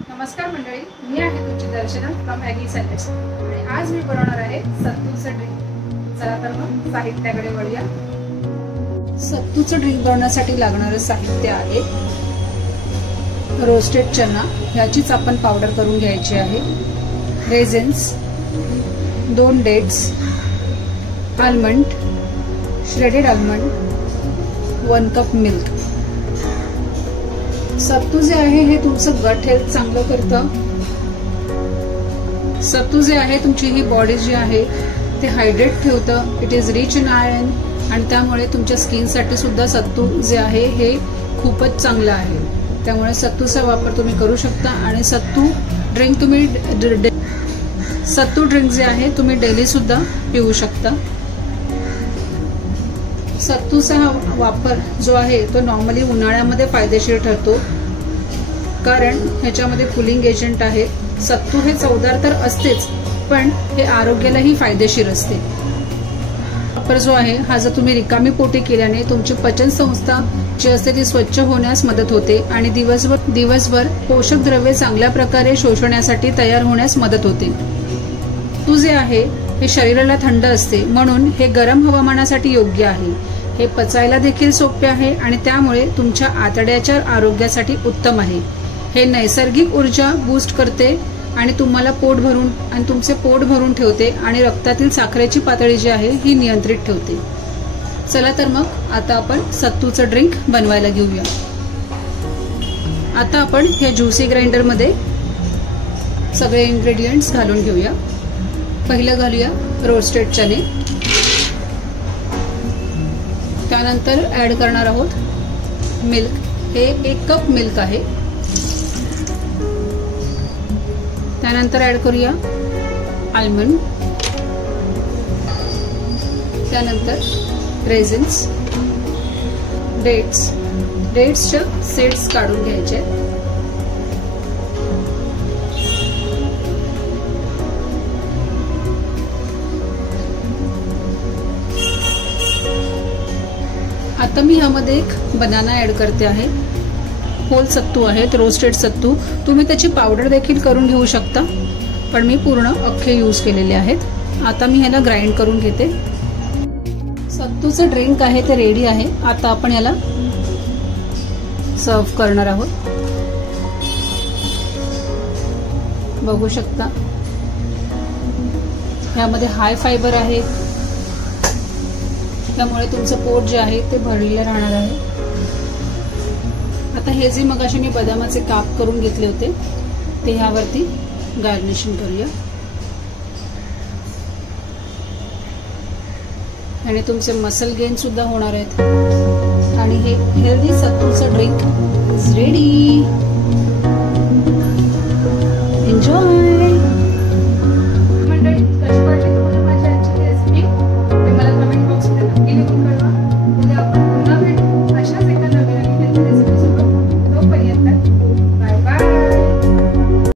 नमस्कार मंडळी, मी आहे तुमची दर्शना फ्रॉम ॲग्री सॅलेड्स आणि आज मी बनवणार आहे सत्तूचं ड्रिंक। चला तर मग साहित्याकडे वळूया। सत्तूचं ड्रिंक बनवण्यासाठी लागणारे साहित्य आहे रोस्टेड चना, ह्याचीच आपण पावडर करून घ्यायची आहे, raisins, 2 dates, almond, shredded almond, 1 cup milk. सत्तू जे आहे हे तुमचं गट हेल्थ चांगलं करतं। सत्तू जे आहे तुमची ही बॉडी जी आहे ते हायड्रेट ठेवतं। It is rich in iron आणि त्यामुळे तुमच्या स्किनसाठी सुद्धा सत्तू जे आहे हे खूपच चांगलं आहे। त्यामुळे सत्तूचा वापर तुम्ही करू शकता आणि सत्तू ड्रिंक जे आहे तुम्ही डेली सुद्धा पिऊ शकता। सत्तूचा हा वापर जो आहे तो नॉर्मली उन्हाळ्यामध्ये फायदेशीर ठरतो, कारण ह्याच्यामध्ये कूलिंग एजंट आहे। सत्तू हे चवदार तर असतेच, पण हे आरोग्यालाही फायदेशीर असते। वापर जो आहे हा जर तुम्ही रिकामी पोटी केल्याने तुमची पचन संस्था जी असते ती स्वच्छ होण्यास मदत होते आणि दिवसभर पोषक द्रव्ये चांगल्या प्रकारे शोषण्यासाठी तयार होण्यास मदत होते। सत्तू जे आहे हे शरीराला थंड असते, म्हणून हे गरम हवामानासाठी योग्य आहे। हे पचायला देखील सोपे आहे आणि त्यामुळे तुमच्या आतड्याच्या आरोग्यासाठी उत्तम आहे। हे नैसर्गिक ऊर्जा बूस्ट करते आणि तुम्हाला तुमचे पोट भरून ठेवते आणि रक्तातील साखरेची पातळी जी आहे ही नियंत्रित ठेवते। चला तर मग आता आपण सत्तूचं ड्रिंक बनवायला घेऊया। आता आपण ह्या ज्युसी ग्राइंडर मध्ये सगळे इन्ग्रेडियंट्स घालून घेऊया। पहिलं घालूया रोस्टेड चणे, त्यानंतर ऍड करणार आहोत मिल्क, हे 1 कप मिल्क आहे। त्यानंतर ऍड करूया आल्मंड, त्यानंतर रेझिन्स, डेट्सच्या सीड्स काढून घ्यायचे। आता मी ह्यामध्ये एक बनाना ऍड करते आहे। होल सत्तू आहेत, रोस्टेड सत्तू, तुम्ही त्याची पावडर देखील करून घेऊ शकता, पण मी पूर्ण अख्खे यूज केलेले आहेत। आता मी ह्याला ग्राइंड करून घेते। सत्तूचं ड्रिंक आहे ते रेडी आहे। आता आपण याला सर्व करणार आहोत। बघू शकता ह्यामध्ये हाय फायबर आहे, त्यामुळे तुमचं पोट जे आहे ते भरलेलं राहणार आहे। आता हे जे मगाशी मी बदामाचे काप करून घेतले होते ते ह्यावरती गार्निशिंग करूया आणि तुमचे मसल गेन सुद्धा होणार आहेत आणि हे हेल्दी सत्तूचं ड्रिंक इज रेडी।